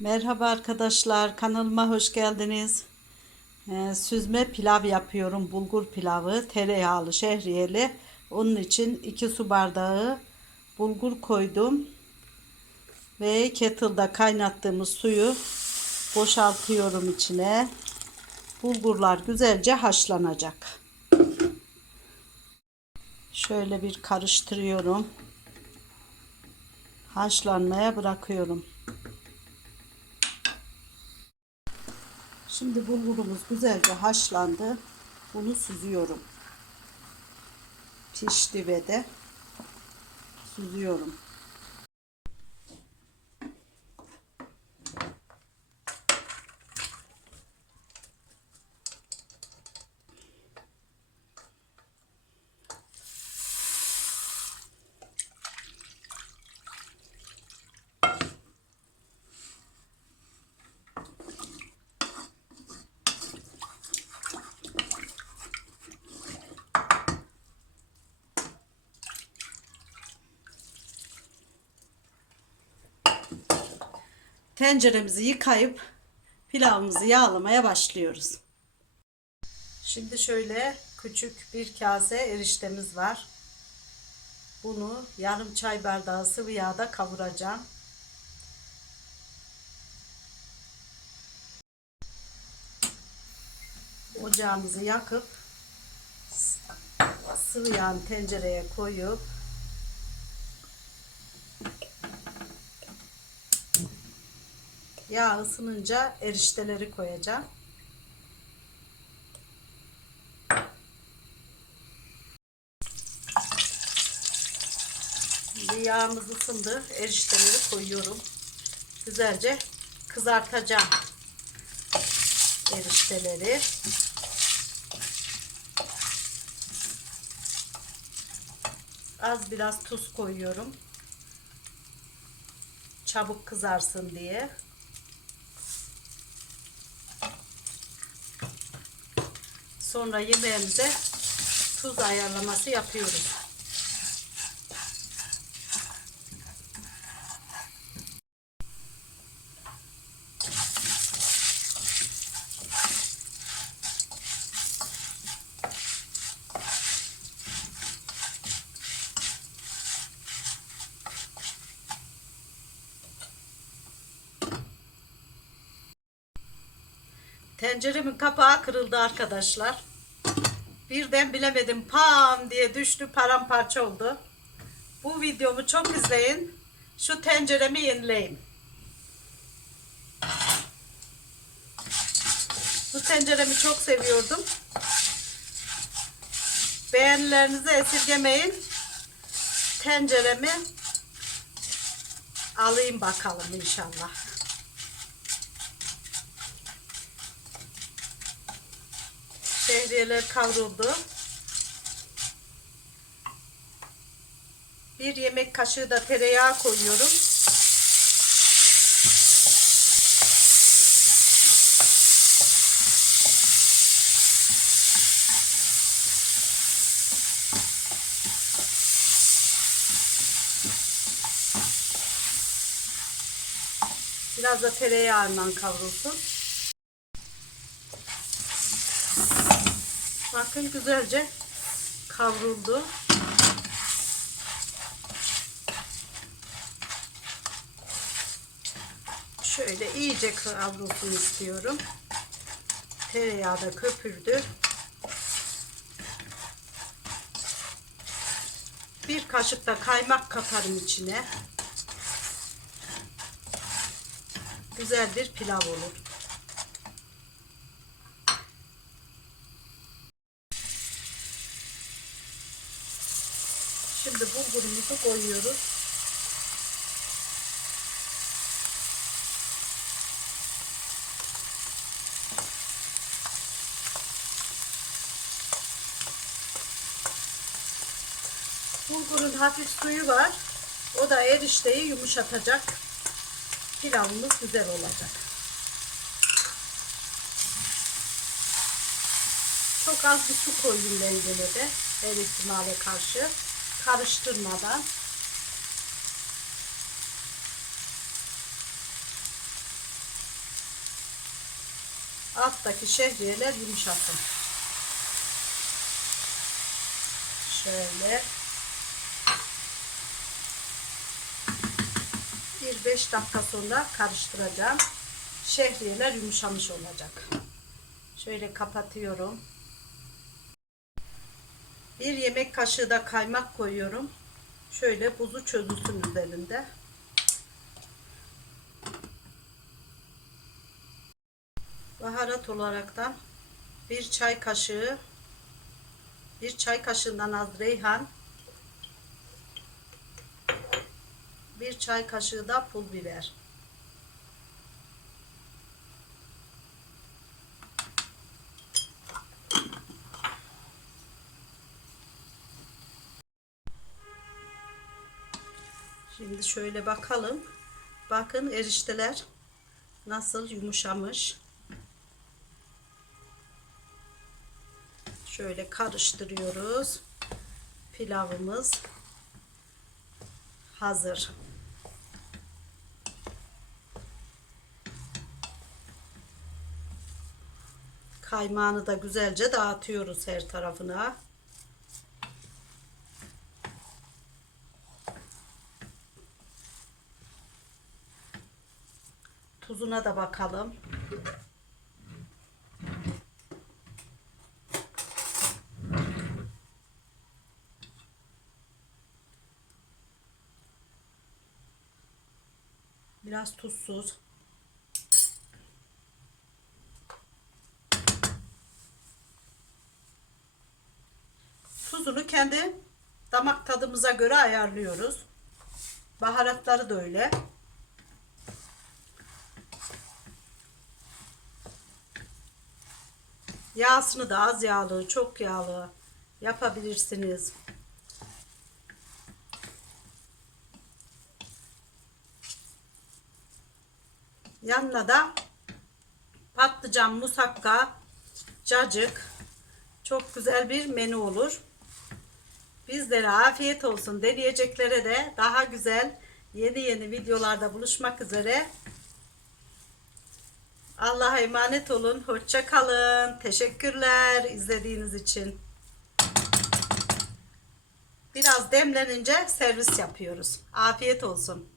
Merhaba arkadaşlar, kanalıma hoş geldiniz. Ee, süzme pilav yapıyorum, bulgur pilavı, tereyağlı, şehriyeli. Onun için 2 su bardağı bulgur koydum. Ve kettle'da kaynattığımız suyu boşaltıyorum içine. Bulgurlar güzelce haşlanacak. Şöyle bir karıştırıyorum. Haşlanmaya bırakıyorum. Şimdi bulgurumuz güzelce haşlandı. Bunu süzüyorum. Pişti ve de süzüyorum. Tenceremizi yıkayıp pilavımızı yağlamaya başlıyoruz. Şimdi şöyle küçük bir kase eriştemiz var. Bunu yarım çay bardağı sıvı yağda kavuracağım. Ocağımızı yakıp sıvı yağını tencereye koyup Yağ ısınınca erişteleri koyacağım. Şimdi yağımız ısındı. Erişteleri koyuyorum. Güzelce kızartacağım erişteleri. Az biraz tuz koyuyorum. Çabuk kızarsın diye. Sonra yemeğimize tuz ayarlaması yapıyoruz. Tenceremin kapağı kırıldı arkadaşlar. Birden bilemedim pam diye düştü paramparça oldu. Bu videomu çok izleyin. Şu tenceremi yenileyin. Bu tenceremi çok seviyordum. Beğenilerinizi esirgemeyin. Tenceremi alayım bakalım inşallah. Şehriyeler kavruldu. Bir yemek kaşığı da tereyağı koyuyorum. Biraz da tereyağından kavrulsun. Bakın güzelce kavruldu. Şöyle iyice kavrulsun istiyorum. Tereyağı da köpürdü. Bir kaşık da kaymak katarım içine. Güzel bir pilav olur. Şimdi bulgurumuzu koyuyoruz. Bulgurun hafif suyu var. O da erişteyi yumuşatacak. Pilavımız güzel olacak. Çok az bir su koydum ben gene de. Her ihtimale karşı karıştırmadan alttaki şehriyeler yumuşasın. Şöyle. Bir beş dakika sonra karıştıracağım. Şehriyeler yumuşamış olacak. Şöyle kapatıyorum. Bir yemek kaşığı da kaymak koyuyorum. Şöyle buzu çözülsün üzerinde. Baharat olaraktan bir çay kaşığı bir çay kaşığından az reyhan bir çay kaşığı da pul biber. Şimdi şöyle bakalım. Bakın erişteler nasıl yumuşamış. Şöyle karıştırıyoruz. Pilavımız hazır. Kaymağını da güzelce dağıtıyoruz her tarafına. Tuzuna da bakalım. Biraz tuzsuz. Tuzunu kendi damak tadımıza göre ayarlıyoruz. Baharatları da öyle. Yağsını da az yağlı, çok yağlı yapabilirsiniz. Yanına da patlıcan, musakka, cacık çok güzel bir menü olur. Bizlere afiyet olsun. Deneyeceklere de daha güzel yeni yeni videolarda buluşmak üzere. Allah'a emanet olun. Hoşça kalın. Teşekkürler izlediğiniz için. Biraz demlenince servis yapıyoruz. Afiyet olsun.